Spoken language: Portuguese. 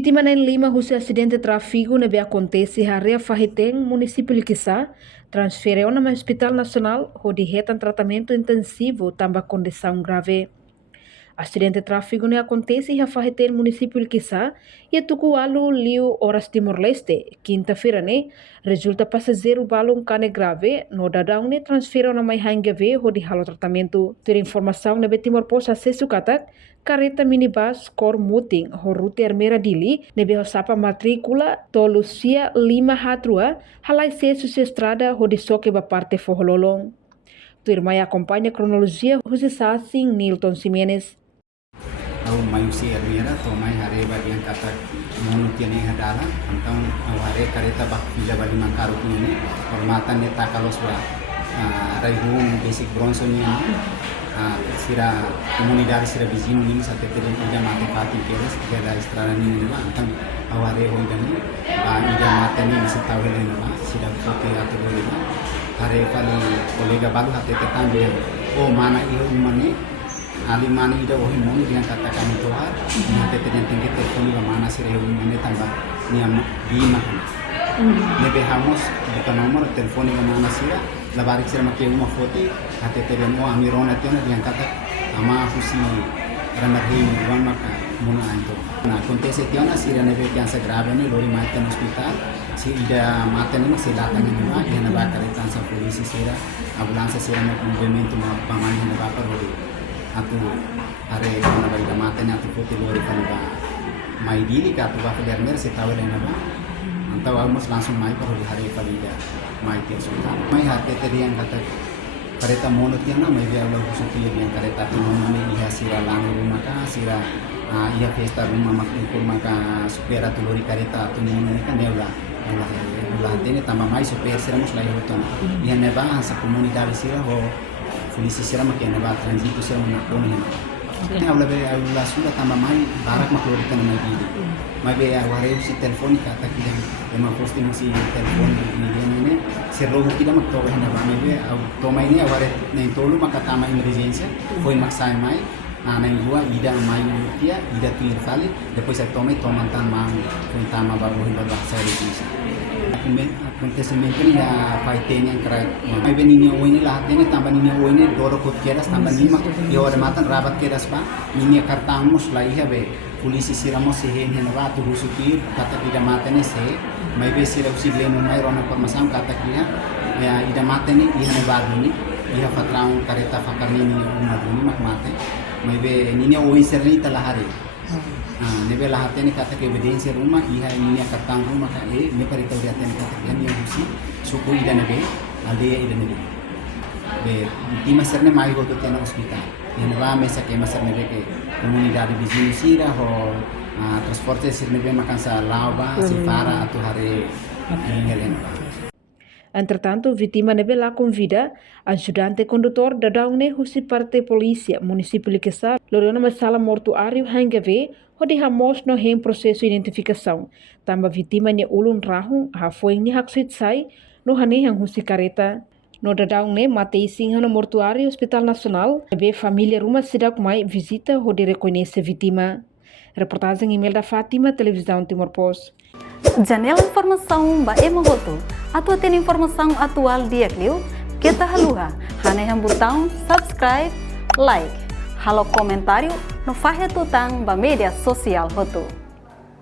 Vítima na lima husi acidente tráfico nebe acontece area Fahiteng, município de Quissá, transferiu na Hospital Nacional, onde retam tratamento intensivo, também condição grave. Acidente tráfico ne acontece em Fahiteng, município de Quissá, e Tucualo, Liu, horas Timor-Leste, quinta-feira, né? Resulta passageiro balão cane grave, no dadão ne transferiu na Maihangave, onde halo tratamento. Ter informação nebe Timor-Poste acesso katak, carreta minibus cor muting horute armera dili nebe hosapa matrícula Tolucia Lima Hatrua halai sesu se estrada hodi soke ba parte forhololong. Tu irmã acompanha cronologia José Sassing Nilton Ximenes. Au mayusi armera to mai hare bagian kata mono tiani hadala então au hare careta bak bila bali mangkaru ini hormatan neta kalos ba raihum basic bronson ni sira comunidade sira vizinho ni sa tete ida mate pati keres da estrada ni na então au hare ho idani ida mate ni sa tawele na sira fote atu boli hare kali kolega balu hate tetan dia mana iyo mani ali mana ida ohi moni dia katakan itu hate tete tinggi telefon ga mana sira yo mani tamba ni am bima nebe hamos bukan nomor telepon ga mana sira la barik sira make uma foto hate tete mo amirona tiona dia kata ama husi ramarhi wan maka muna anto na acontece tiona sira nebe cansa grave ni lori mata no hospital si ida mata ni se datang ni ma dia na ba kare sa polisi sira ambulans sira mo movimento ma pamani na ba pa lori atu are na ba ida mata ni atu foto lori pa ba mai dili ka tu ba ka der se tahu na ba antau almost langsung mai pa lori hari pa ida mai tiya sultan mai hate tadi yang kata kereta mono tiana mai dia ulah kusuti yang kereta tu mono ni dia sira lanu rumah ka sira ia fiesta rumah makmur maka supir tu lori kereta tu mono ni kan dia ulah tene tambah mai supir sira mus lai hoton ia neba sa comunidade sira ho polisi sira mak ia neba transito sira na koni ni ulah sudah tambah mai barak mak lori kan mai di mai be ware si telefon ka tak dia memang posting si telefon ni dia ni serlo kita mak tobe na ba mai be to mai ni ware nei tolu maka tama emergency foi maksai mai na gua ida mai dia ida tuir kali depois saya tomei tomantan mang tama ba ho ba saya di sini acontecimento ni Fahiteng yang kerai mai be ni oini lahat ni tambah ni oini doro kot keras tambah ni mak yo ada matan rabat keras ba ni kartamos lai be polisi siramos sehen hen ratu husukir kata ida matene se mai be sira usigle no mai rona permasam kata kia ya ida matene ihane badu ni iha fatraun kareta fakarni ni umadu ni mak mate mai be ni oi serni talahari nebe lahatene kata ke evidencia rumah iha ni kartang rumah ka ne parita uriatene kata kia ni husi suku ida nebe aldea ida nebe be tima serne mai go to tena hospital yang ba mesa ke masar nebe ke comunidade vizinho sira ho transporte sir nebe makan sa lava si para atu hare ingelen. Entretanto, vítima nebe lá convida ajudante condutor da daune husi parte polícia município de Quissá lorona masala mortuário hangave onde hamos no hem processo identificação. Tamba vítima ne ulun rahu ha foi ni haksuit sai no hane hang husi careta. No dadang ne matei singa no mortuário Hospital Nacional, be família rumah sidak mai visita onde reconhece vítima. Reportagem email da Fátima, Televisão Timor-Poste. Janela informação ba emogoto. Atau tem informação atual dia kliu, kita haluha. Hane yang botão subscribe, like, halo comentário no fahe tutang ba media sosial hotu.